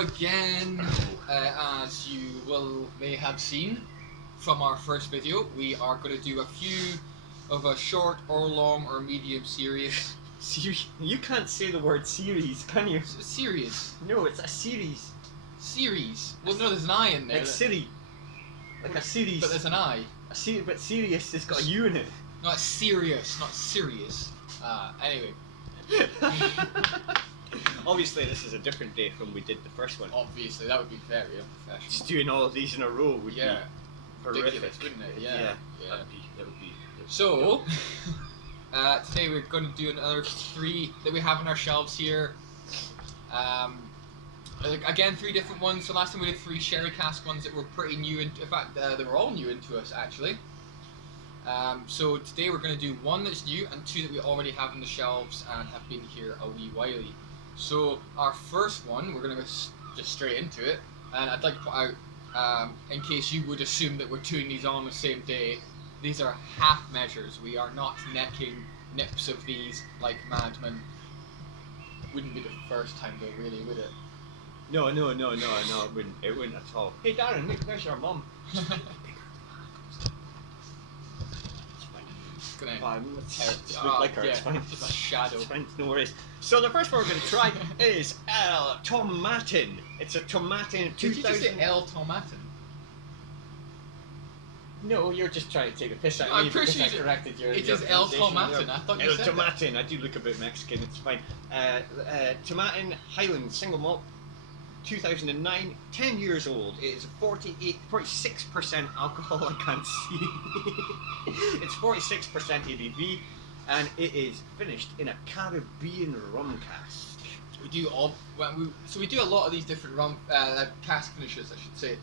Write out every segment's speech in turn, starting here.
again, as you may have seen from our first video, we are going to do a few of a short or long or medium series. You can't say the word series, can you? Series. No, it's a series. Series. Well, no, there's an I in there. Like Siri. Like a series. But there's an I. But serious has got a U in it. No, it's serious, not serious. Anyway. Obviously, this is a different day from we did the first one. Obviously, that would be very unprofessional. Just doing all of these in a row would be horrific, ridiculous, wouldn't it? Yeah. Yeah. That would be. So, today we're going to do another 3 that we have on our shelves here. Again, 3 different ones. So last time we did 3 sherry cask ones that were pretty new. In fact, they were all new into us actually. So today we're going to do 1 that's new and 2 that we already have on the shelves and have been here a wee while. So our first one, we're going to go just straight into it. And I'd like to put out, in case you would assume that we're doing these all on the same day, these are half measures. We are not necking nips of these like madmen. Wouldn't be the first time though, really, would it? No, it wouldn't. It wouldn't at all. Hey Darren, look, there's your mum. It's fine. Just a shadow. It's fine, no worries. So the first one we're going to try is Tomatin. It's a Tomatin 2000. Did you just say El Tomatin? No, you're just trying to take a piss out of I'm me pretty because sure I corrected your it is El Tomatin. I thought you El said Tomatin. I do look a bit Mexican. It's fine. Tomatin Highland single malt. 2009, 10 years old. It is 46% alcohol, I can't see. It's 46% ABV, and it is finished in a Caribbean rum cask. We do we do a lot of these different rum cask finishes, I should say,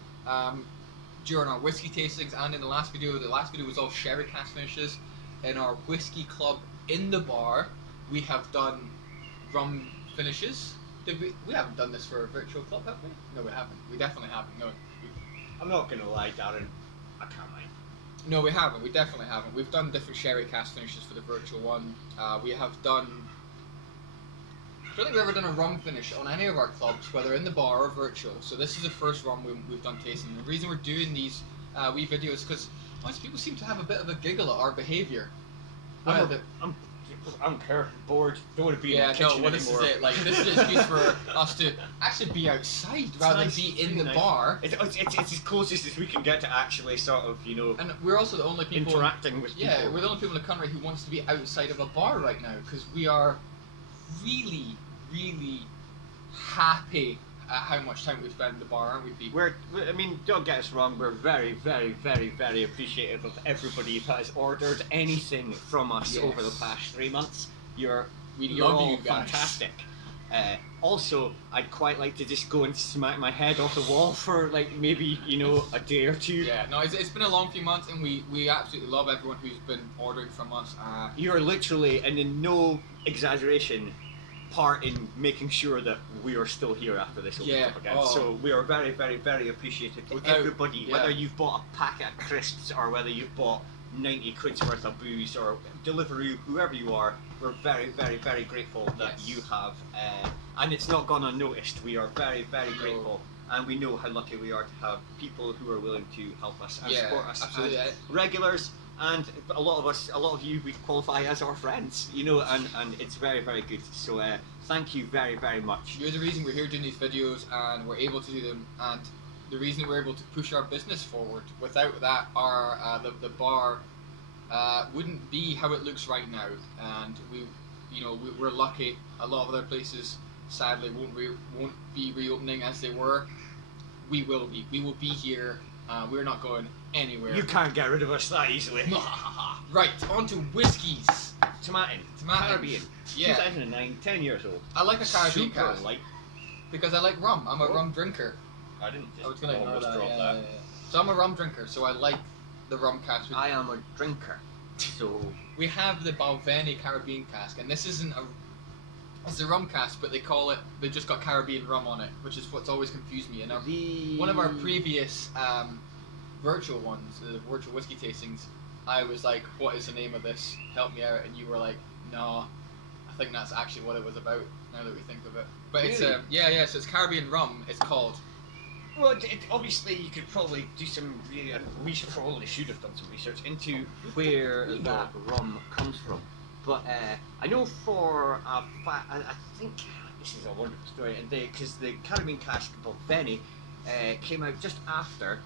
during our whiskey tastings and in the last video. The last video was all sherry cask finishes. In our whiskey club in the bar, we have done rum finishes. We haven't done this for a virtual club, have we? No, we haven't. We definitely haven't. No. I'm not gonna lie, Darren. I can't lie. No, we haven't. We definitely haven't. We've done different sherry cask finishes for the virtual one. We have done. I don't think we've ever done a rum finish on any of our clubs, whether in the bar or virtual. So this is the first rum we've done tasting. The reason we're doing these wee videos is because most people seem to have a bit of a giggle at our behaviour. I'm bored. Don't want to be in the kitchen anymore. This is it. Like, this is an excuse for us to actually be outside rather than be in the bar. It's as closest as we can get to actually sort of, And we're also the only people interacting with people. Yeah, we're the only people in the country who wants to be outside of a bar right now because we are really, really happy at how much time we spend in the bar, aren't we, people? I mean, don't get us wrong, we're very, very, very, very appreciative of everybody who has ordered anything from us over the past 3 months. You're all you guys. Fantastic. Also, I'd quite like to just go and smack my head off the wall for like maybe, a day or 2. Yeah, no, it's been a long few months and we absolutely love everyone who's been ordering from us. You're literally, and in no exaggeration, part in making sure that we are still here after this opens up again. So we are very, very, very appreciative to everybody, whether you've bought a packet of crisps or whether you've bought 90 quid's worth of booze or Deliveroo, whoever you are. We're very, very, very grateful that you have, and it's not gone unnoticed. We are very, very grateful, and we know how lucky we are to have people who are willing to help us and support us. Absolutely. And regulars. And a lot of you, we qualify as our friends, and it's very, very good. So thank you very, very much. You're the reason we're here doing these videos and we're able to do them, and the reason we're able to push our business forward. Without that, our the bar wouldn't be how it looks right now. And we're lucky. A lot of other places, sadly, won't be reopening as they were. We will be. We will be here. We're not going anywhere. You can't get rid of us that easily. Right, on to whiskies. Tomatin. Carribean. 2009, 10 years old. I like a Caribbean Super cask light. because I like rum. I'm a rum drinker. I didn't just I was gonna almost drop that. Yeah. So I'm a rum drinker, so I like the rum cask. I am a drinker, so... We have the Balvenie Caribbean cask, and this isn't it's a rum cask, but they just got Caribbean rum on it, which is what's always confused me. And one of our previous virtual ones, the virtual whiskey tastings, I was like, what is the name of this? Help me out. And you were like, no, I think that's actually what it was about. now that we think of it. But really? It's yeah. So it's Caribbean rum. It's called. Well, obviously you could probably do some. We should have done some research into where that rum comes from. But I know for a fact, I think this is a wonderful story, and because the Caribbean cask Balvenie came out just after.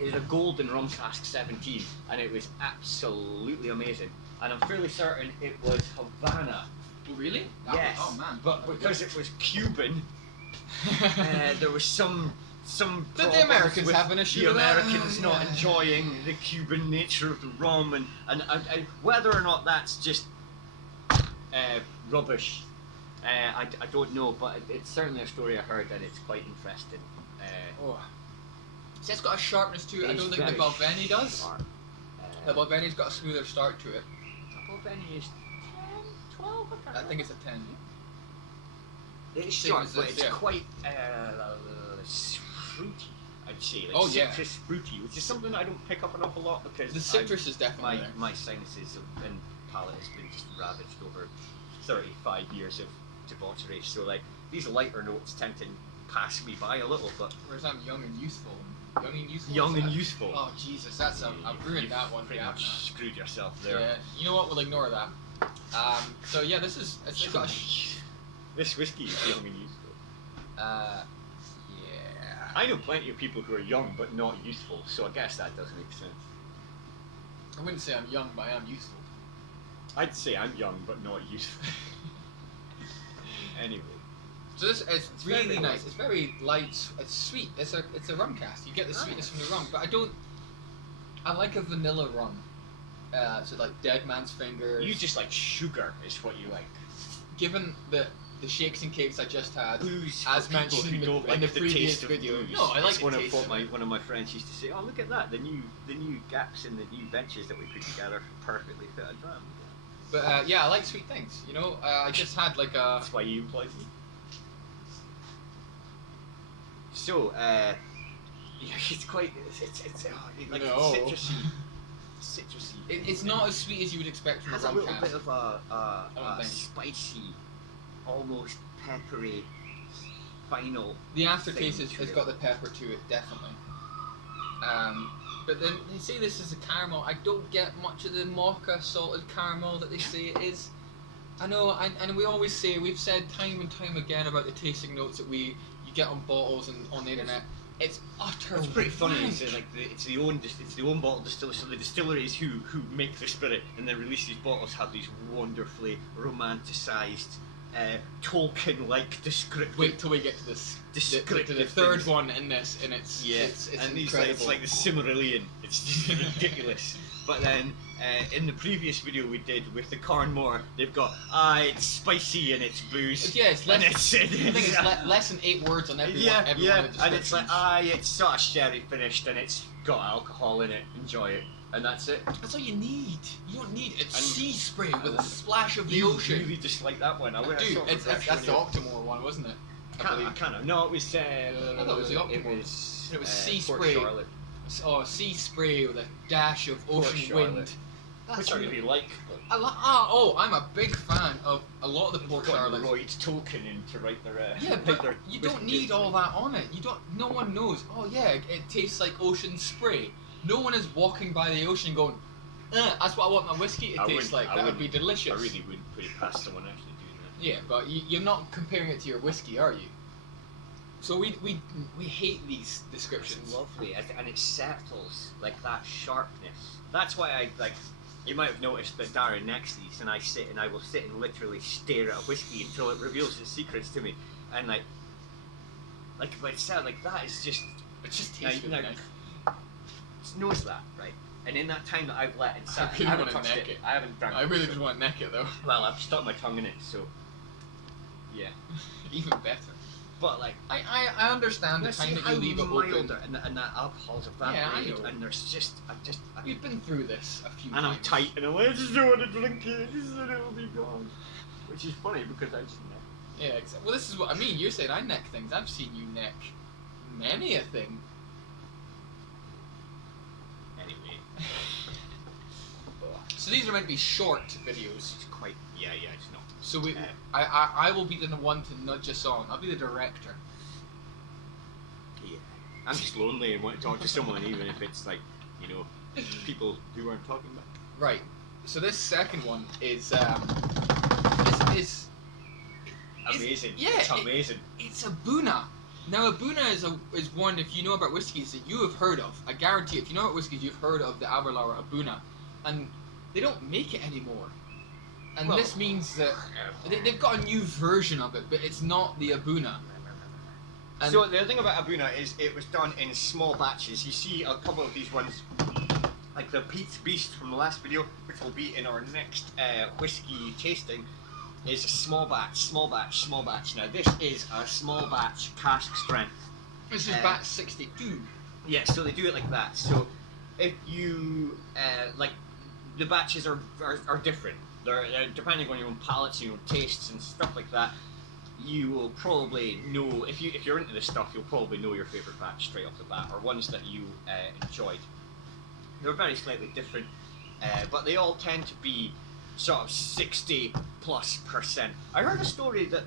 It was a golden rum cask 17, and it was absolutely amazing. And I'm fairly certain it was Havana. Oh, really? Yes. Oh man. But because it was Cuban, there was some. Did the Americans have an issue with with the Americans not enjoying the Cuban nature of the rum, and whether or not that's just rubbish, I don't know, but it's certainly a story I heard, and it's quite interesting. See, it's got a sharpness to it. I don't think the Balvenie does. The Balvenie's got a smoother start to it. The Balvenie is 10, 12? I think it's a 10. It's sharp, but it's quite fruity, I'd say. Like citrus fruity, which is something I don't pick up an awful lot because the citrus is definitely there. My sinuses and palate has been just ravaged over 35 years of debauchery. So like these lighter notes tend to pass me by a little, but whereas I'm young and youthful. Young and useful. Oh Jesus, that's I've ruined that one. Pretty much screwed yourself there. Yeah. You know what? We'll ignore that. So yeah, this got this whiskey is young and useful. Yeah. I know plenty of people who are young but not useful, so I guess that does make sense. I wouldn't say I'm young, but I am useful. I'd say I'm young but not useful. Anyway. So this is really nice. It's very light. It's sweet. It's a rum cask. You get the sweetness from the rum, but I like a vanilla rum. So like Dead Man's Fingers. You just like sugar, is what you like. Given the shakes and cakes I just had, booze as mentioned in the previous video. No, I like one of my friends used to say, "Oh, look at that! The new gaps in the new benches that we put together perfectly fit a dram." But yeah, I like sweet things. You know, I just had like a. That's why you employed me. So, it's quite, it's like citrusy. It's not as sweet as you would expect from a rum cask. It has a little bit of a spicy, almost peppery, final. The aftertaste has got the pepper to it, definitely. But then they say this is a caramel. I don't get much of the mocha salted caramel that they say it is. I know, and we always say, we've said time and time again about the tasting notes that you get on bottles and on the internet. It's utter. It's pretty funny. It's like it's the own bottle distillery. So the distilleries who make the spirit and then release these bottles have these wonderfully romanticized, Tolkien-like descriptive. Wait till we get to this. To the third one in this, and it's and incredible. It's like the Silmarillion. It's just ridiculous. But then in the previous video we did with the Carnmore, they've got it's spicy and it's booze. Yeah, it's less. I think it's less than 8 words on every one. And it's like it's sort of sherry finished and it's got alcohol in it. Enjoy it, and that's it. That's all you need. You don't need it. Sea spray with a splash of the ocean. You really dislike that one. Dude, that's the Octomore one, wasn't it? Kind of. No, it was. I thought it was the Octomore. It was sea spray. Charlotte. Oh, sea spray with a dash of ocean wind. Which I really like. I'm a big fan of a lot of the Port Charlotte. Roy Tolkien in to write their. But you don't need all that on it. You don't. No one knows. Oh yeah, it tastes like ocean spray. No one is walking by the ocean going, that's what I want my whiskey to taste like. That would be delicious. I really wouldn't put it past someone actually doing that. Yeah, but you're not comparing it to your whiskey, are you? So we hate these descriptions. It's lovely, and it settles like that sharpness. That's why I like. You might have noticed that Darren necks these, and I will sit and literally stare at a whiskey until it reveals its secrets to me, and like but it sounds like that is just. It just tastes really nice. It knows that, right? And in that time that I've let it sit, I haven't touched it. I haven't drank it. I really just want to neck it though. Well, I've stuck my tongue in it, so yeah, even better. But like, I understand the time that you leave it open, and that alcohol's evaporated, and there's just we've been through this a few times. And I'm tight, and I just don't want to drink it. I just said it'll be gone, which is funny because I just neck. Yeah, exactly. Well, this is what I mean. You're saying I neck things. I've seen you neck many a thing. So these are meant to be short videos. It's quite, yeah, it's not. So I will be the one to nudge us on. I'll be the director. Yeah. I'm just lonely and want to talk to someone, even if it's like, you know, people who aren't talking about. Right. So this second one is amazing. Yeah, it's amazing. It's a Buna. Now a Buna is one, if you know about whiskies, that you have heard of. I guarantee if you know about whiskies, you've heard of the Aberlour Buna, and they don't make it anymore. And this means that they've got a new version of it, but it's not the Abuna. And so the thing about Abuna is it was done in small batches. You see a couple of these ones, like the Pete's Beast from the last video, which will be in our next whiskey tasting, is a small batch. Now this is a small batch cask strength. This is batch 62. Yeah, so they do it like that. So if you like, the batches are different. They're depending on your own palates, your own tastes, and stuff like that. You will probably know, if you're into this stuff, you'll probably know your favourite batch straight off the bat, or ones that you enjoyed. They're very slightly different, but they all tend to be sort of 60+%. I heard a story that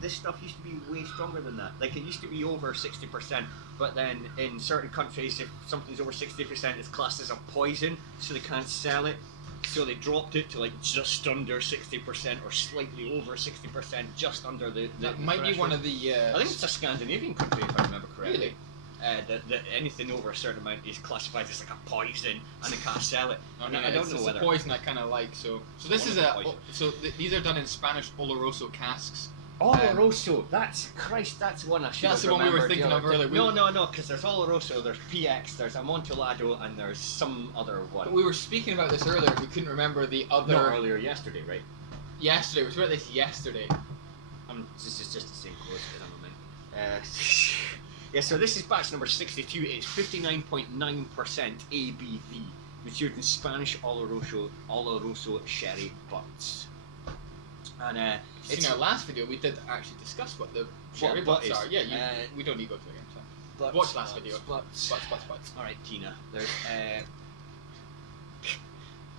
this stuff used to be way stronger than that. Like, it used to be over 60%, but then in certain countries, if something's over 60%, it's classed as a poison, so they can't sell it. So they dropped it to like just under 60% or slightly over 60%, just under the That might be one of the. I think it's a Scandinavian country, if I remember correctly. Really? That anything over a certain amount is classified as like a poison, and they can't sell it. I mean, I don't know it's whether. a poison I kind of like. So this is these are done in Spanish Oloroso casks. Oloroso, that's one I should. That's the one we were thinking of earlier. No, because there's Oloroso, there's PX, there's Amontillado, and there's some other one. But we were speaking about this earlier. We couldn't remember the other. No, earlier yesterday, right? Yesterday, we were talking about this yesterday. This is just the same quote that I'm a man. Yeah, so this is batch number 62. It's 59.9% ABV, matured in Spanish Oloroso sherry butts. And in our last video, we did actually discuss what the sherry butts are. Yeah, we don't need to go through it again. So. Watch last video. Butts. All right, Tina. There's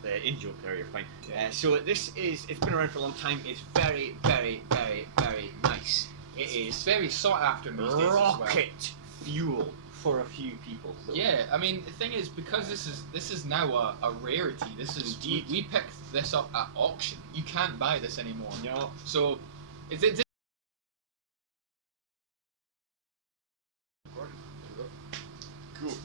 the in-joke there. You're fine. Yeah. So this is. It's been around for a long time. It's very, very, very, very nice. It is very sought after these days rocket fuel for a few people. So. Yeah, I mean the thing is, because this is now a rarity. This is we picked this up at auction. You can't buy this anymore. No. So it's cool.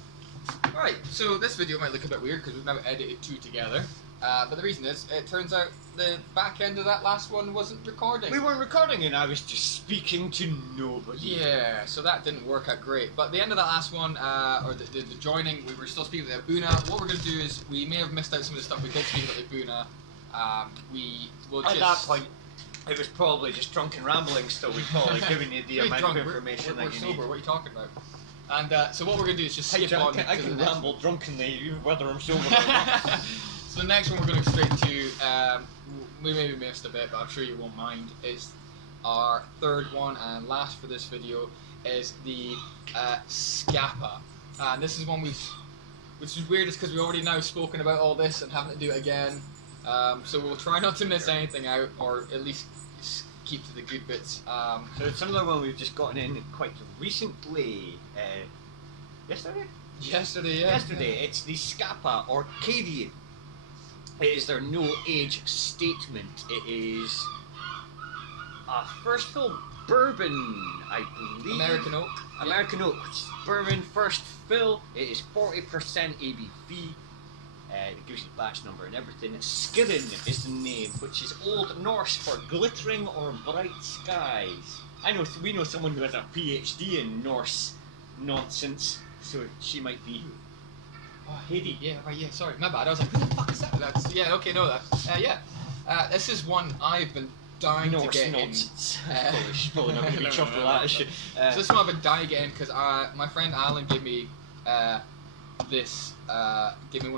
Alright, so this video might look a bit weird because we've now edited two together. But the reason is, it turns out the back end of that last one wasn't recording. We weren't recording and I was just speaking to nobody. Yeah, so that didn't work out great. But the end of that last one, or the joining, we were still speaking about the Buna. What we're going to do is, we may have missed out some of the stuff we did speak about the Buna. We will just... At that point, it was probably just drunken rambling, so we've probably given you the amount of information we're that you sober. need. What are you talking about? And so what we're going to do is just skip on. I can ramble drunkenly, whether I'm sober or not. So the next one we're going to go straight to, we maybe missed a bit, but I'm sure you won't mind, is our third one and last for this video, is the Scapa. And this is one which is weird, is because we've already now spoken about all this and having to do it again. So we'll try not to miss anything out, or at least keep to the good bits. So it's another one we've just gotten in quite recently. Yesterday? Yesterday, yeah. Yesterday. It's the Scapa Ordacian. It is their no age statement. It is a first fill bourbon, I believe. American oak. American oak. Bourbon first fill. It is 40% ABV. It gives you the batch number and everything. Skirrin is the name, which is Old Norse for glittering or bright skies. We know someone who has a PhD in Norse nonsense, so she might be. Oh, Haiti. Yeah, right. Yeah, sorry, my bad. I was like, who the fuck is that? This is one I've been dying to get nonsense. She's probably not going to be chuffed with that, is she? So this one I've been dying to get in because my friend Alan gave me one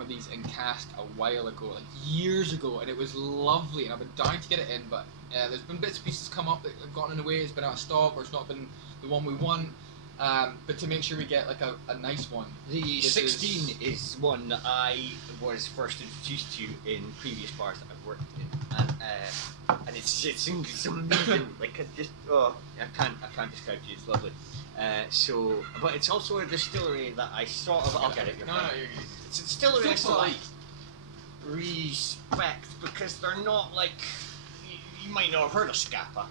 of these in Cask a while ago, like years ago, and it was lovely, and I've been dying to get it in, but there's been bits and pieces come up that have gotten in the way. It's been out of stock, or it's not been the one we want. But to make sure we get like a nice one. The 16 is one that I was first introduced to in previous bars that I've worked in, and it's amazing. Like I can't describe to you. It's lovely. But it's also a distillery that I sort of. I'll get it. No, you're good. It's a distillery I So sort of polite. respect because they're not like you might not have heard of Scapa,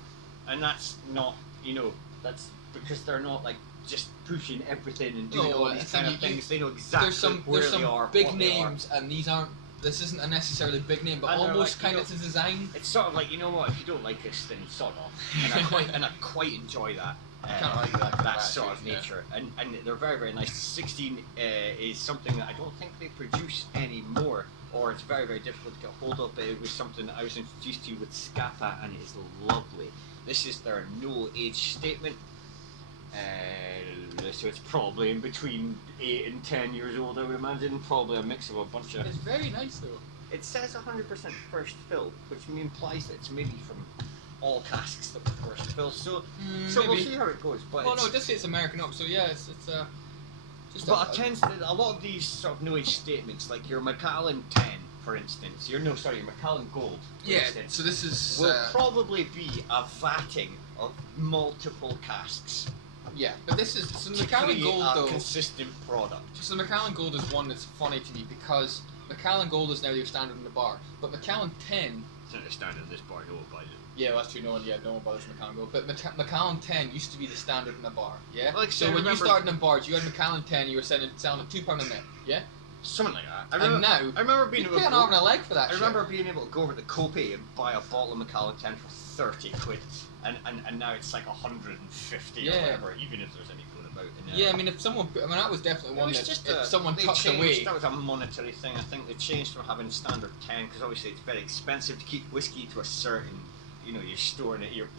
and that's not that's because they're not like just pushing everything and doing all these kind of things. They know exactly where there's they are. Big names, and these aren't. This isn't a necessarily big name, but And almost like, kind of to design. It's sort of like if you don't like us, then sod off. And I quite enjoy that. I can't argue that sort of nature, and they're very very nice. 16 is something that I don't think they produce anymore, or it's very very difficult to get hold of. But it was something that I was introduced to with Scapa, and it is lovely. This is their no age statement. So it's probably in between 8 and 10 years old, I would imagine. Probably a mix of a bunch of. It's very nice though. It says 100% first fill, which implies that it's maybe from all casks that were first fill. So we'll see how it goes. But well, no, it does say it's American oak, so yeah, it's just. But a lot of these sort of no age statements, like your Macallan 10, for instance, your Macallan Gold. For instance, so this is will probably be a vatting of multiple casks. Yeah, but this is so the to Macallan create Gold a though. consistent product. So the Macallan Gold is one that's funny to me because Macallan Gold is now your standard in the bar, but Macallan 10. It's not the standard in this bar, no one buys it. Yeah, well, that's true. No one bothers Macallan Gold, but Macallan 10 used to be the standard in the bar. Yeah. Like, so when you started in bars, you had Macallan 10. You were selling at £2 a net. Yeah. Something like that. And now I remember being you able pay to an arm and a leg for that. I remember being able to go over to Copy and buy a bottle of Macallan 10 for 30 quid, and now it's like 150 or whatever, even if there's any going about. Yeah, I mean, that was definitely one that if someone tucked changed, away. That was a monetary thing. I think they changed from having standard 10 because obviously it's very expensive to keep whiskey to a certain. You're storing it, you're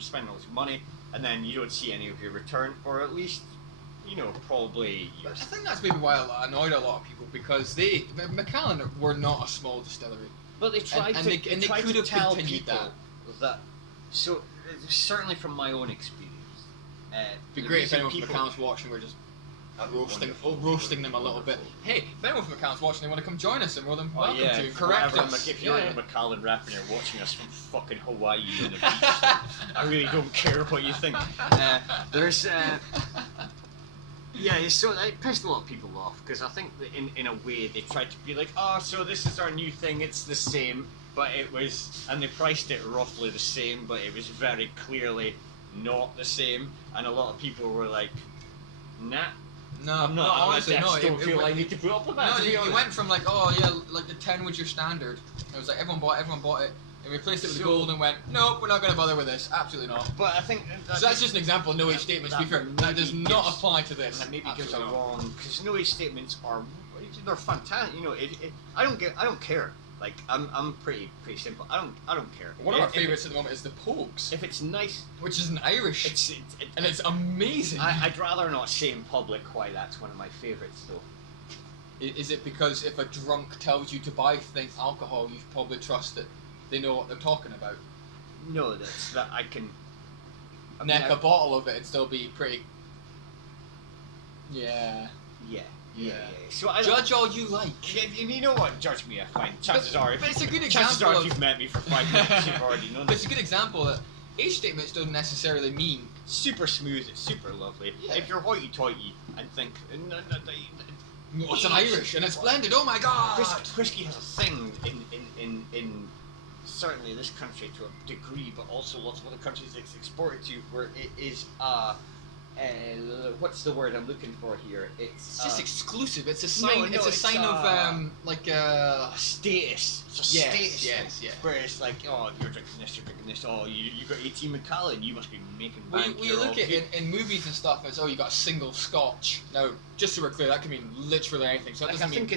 spending all this money, and then you don't see any of your return for at least. Probably. I think that's maybe why it annoyed a lot of people because Macallan were not a small distillery. But they tried and to, they could have tell continued people that. So certainly from my own experience, it'd be great if anyone from Macallan's watching. We're just roasting them a little bit. Hey, if anyone from Macallan's watching, they want to come join us, and we're them welcome to correct us. If you're a Macallan rep and you're watching us from fucking Hawaii on the beach, I really don't care what you think. There's. Yeah, so it pissed a lot of people off because I think that in a way they tried to be like, oh, so this is our new thing, it's the same, but it was, and they priced it roughly the same, but it was very clearly not the same, and a lot of people were like, nah. No, I'm not. Honestly, I don't feel I need to put up with that. No, you went from like, oh yeah, like the 10 was your standard. It was like everyone bought it. And replaced it with the gold and went, nope, we're not going to bother with this. Absolutely not. But I think that's just an example of no age statements. To be fair, that does not apply to this. That maybe gives a wrong because no age statements they're fantastic. I don't care. Like I'm pretty simple. I don't care. One of our favourites at the moment is the Pogues. If it's nice, which is an Irish, and it's amazing. I'd rather not say in public why that's one of my favourites though. Is it because if a drunk tells you to buy alcohol, you probably trust that they know what they're talking about? No, that's that I can neck a bottle of it and still be pretty. Yeah. So judge all you like. You know what? Judge me, fine. Chances are, but it's a good example. Chances are, if you've met me for 5 minutes, you've already known. But it's a good example that age statements don't necessarily mean super smooth. It's super lovely. Yeah. If you're hoity-toity and think, it's an Irish and it's blended. Oh my god! Whiskey has a thing in certainly this country to a degree, but also lots of other countries it's exported to, where it is what's the word I'm looking for here? It's just exclusive. It's a sign. It's a sign of status. It's a status. Yes. Where it's like, oh, you're drinking this, you're drinking this. Oh, you got 18 Macallan, you must be making bank. We look at it in movies and stuff. And it's you got a single Scotch. Now, just so we're clear, that can mean literally anything. So that doesn't mean.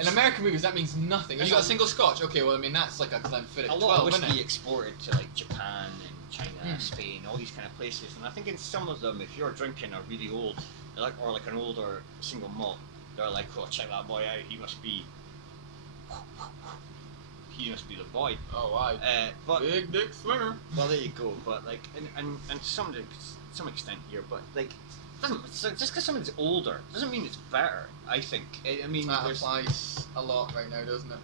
In American movies, that means nothing. You got a single Scotch. Okay, well, I mean that's like a Glenfiddich. A lot of whiskey exported to like Japan and China, Spain, all these kind of places, and I think in some of them, if you're drinking a really old, or like an older single malt, they're like, "Oh, check that boy out! He must be the boy." Oh, wow! But big dick swinger. Well, there you go. But like, and some extent here, but like, just because something's older doesn't mean it's better. I think. I mean, that applies a lot right now, doesn't it?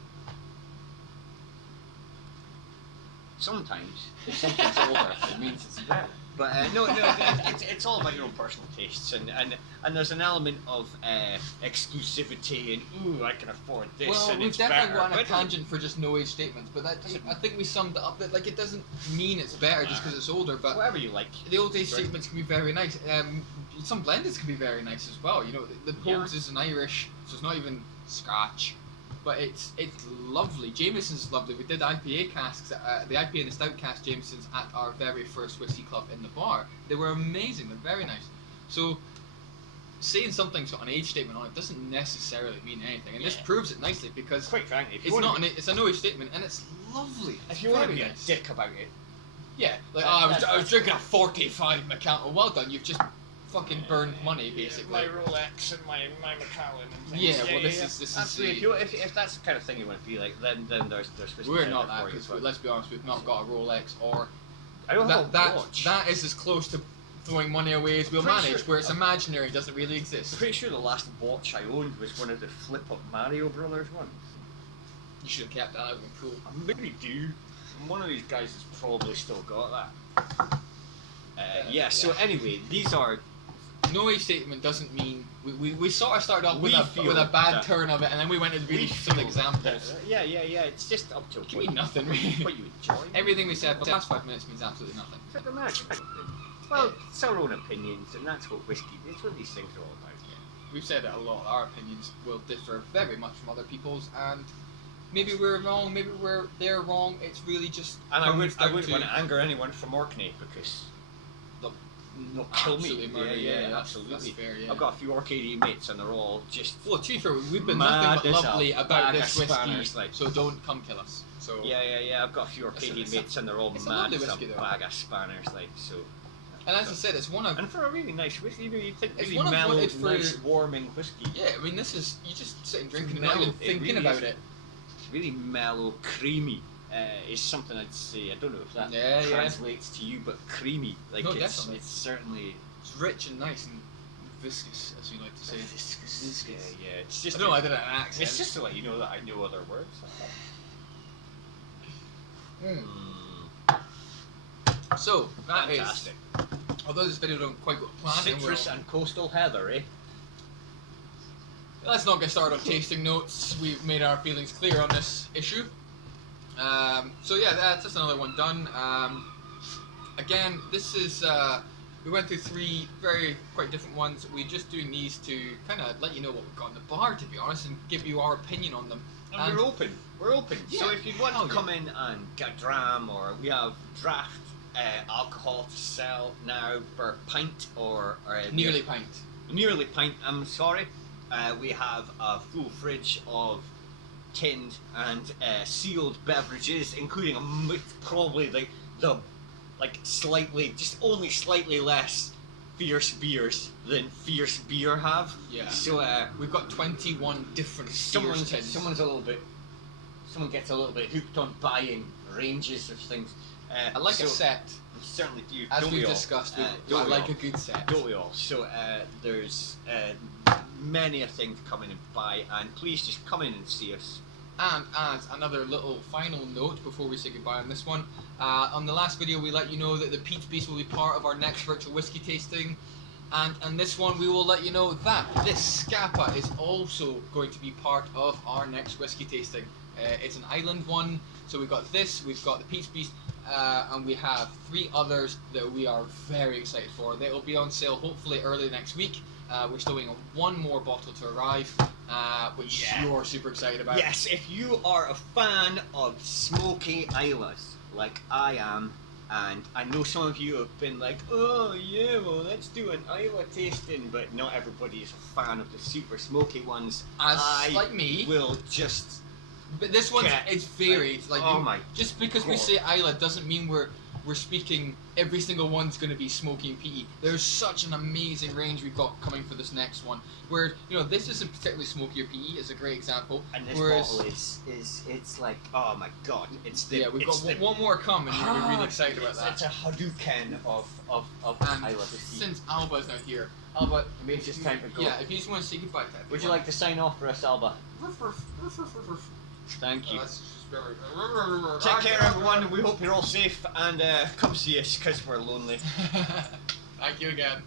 Sometimes if something's older, it means it's better. But no, it's all about your own personal tastes, and there's an element of exclusivity and ooh, I can afford this. Well, and we've it's definitely better. gone on a tangent for just no age statements, but that I think we summed it up. That like it doesn't mean it's better just because it's older, but whatever you like. The old age statements can be very nice. Some blendeds can be very nice as well. You know, the Pogues is an Irish, so it's not even Scotch. But it's lovely. Jameson's lovely. We did IPA casks, the IPA and the stout cask Jameson's at our very first whiskey club in the bar. They were amazing. They're very nice. So saying something's got an age statement on it doesn't necessarily mean anything, and this proves it nicely because quite frankly, it's a no age statement and it's lovely. If you want to be a dick about it, like I was drinking a 45 Macallan. Well done. You've just fucking burned money basically. My Rolex and my Macallan and things. Yeah, well this is absolutely. If that's the kind of thing you want to be like, then there's we're not that because let's be honest, we've not got a Rolex or I don't have a watch. That is as close to throwing money away as we'll manage, where it's imaginary, doesn't really exist. I'm pretty sure the last watch I owned was one of the flip-up Mario Brothers ones. You should have kept that. That would have been cool. I maybe do. One of these guys has probably still got that. So anyway, these are. No age statement doesn't mean we sort of started off with a bad turn of it, and then we went and read some examples. Yeah. It's just up to. It mean nothing really. What you enjoy. Everything we said for the last 5 minutes means absolutely nothing. But imagine. Well, it's our own opinions, and that's what whiskey. It's what these things are all about. Yeah. We've said it a lot. Our opinions will differ very much from other people's, and maybe we're wrong. Maybe they're wrong. It's really just. And I wouldn't want to anger anyone from Orkney because. They'll kill me. Murder, yeah, absolutely. That's fair, yeah. I've got a few Orcadian mates, and they're all just. Well, to be fair, we've been nothing but lovely about this whiskey, so don't come kill us. So. Yeah. I've got a few Orcadian mates, and they're all mad as a bag of spanners, like so. And as I said, it's one of. And for a really nice whiskey, you'd think it's really one mellow, of nice, warming whiskey. Yeah, I mean, this is you just sit and drinking it, not even thinking about it. It's really mellow, creamy. Is something I'd say. I don't know if that translates to you, but creamy. Like it's certainly. It's rich and nice and viscous, as you like to say. Viscous. Yeah. It's just. I don't know. I did an accent. It's just to let you know that I know other words. So that fantastic. Although this video don't quite go to plan. Citrus and coastal heather, eh? Let's not get started on tasting notes. We've made our feelings clear on this issue. So yeah, that's just another one done. Again, this is we went through 3 quite different ones. We're just doing these to kind of let you know what we've got in the bar, to be honest, and give you our opinion on them. And we're open. We're open. Yeah, so if you want to come in and get a dram, or we have draft alcohol to sell now per pint or nearly pint. Nearly pint. I'm sorry. We have a full fridge of tinned and sealed beverages, including probably the only slightly less fierce beers than fierce beer have. Yeah. So we've got 21 different tins. Someone gets a little bit hooked on buying ranges of things. I like a set. We certainly do. As we've discussed, I like a good set. Don't we all? So there's many a thing to come in and buy, and please just come in and see us. And as another little final note before we say goodbye on this one, on the last video we let you know that the Peach Beast will be part of our next virtual whiskey tasting, and this one we will let you know that this Scapa is also going to be part of our next whiskey tasting. It's an island one, so we've got this, we've got the Peach Beast, and we have 3 others that we are very excited for. They will be on sale hopefully early next week. We're still waiting on 1 more bottle to arrive, which you're super excited about. Yes, if you are a fan of smoky Islas, like I am, and I know some of you have been like, oh yeah, well let's do an Isla tasting, but not everybody is a fan of the super smoky ones. Like me. Will just... But this one, it's varied. Just because God. we say Isla doesn't mean we're speaking every single one's going to be smoky and peaty. There's such an amazing range we've got coming for this next one. Where this isn't particularly smoky or peaty. Is a great example. And this bottle is it's like, oh my God, it's the we've got one more coming. We're really excited about that. It's a Hadouken of and Isla. since Alba's not here, Alba, it means it's time to go. Yeah, if you just want to say goodbye to everyone. Would you like to sign off for us, Alba? Thank you. Take care, everyone. We hope you're all safe and come see us because we're lonely. Thank you again.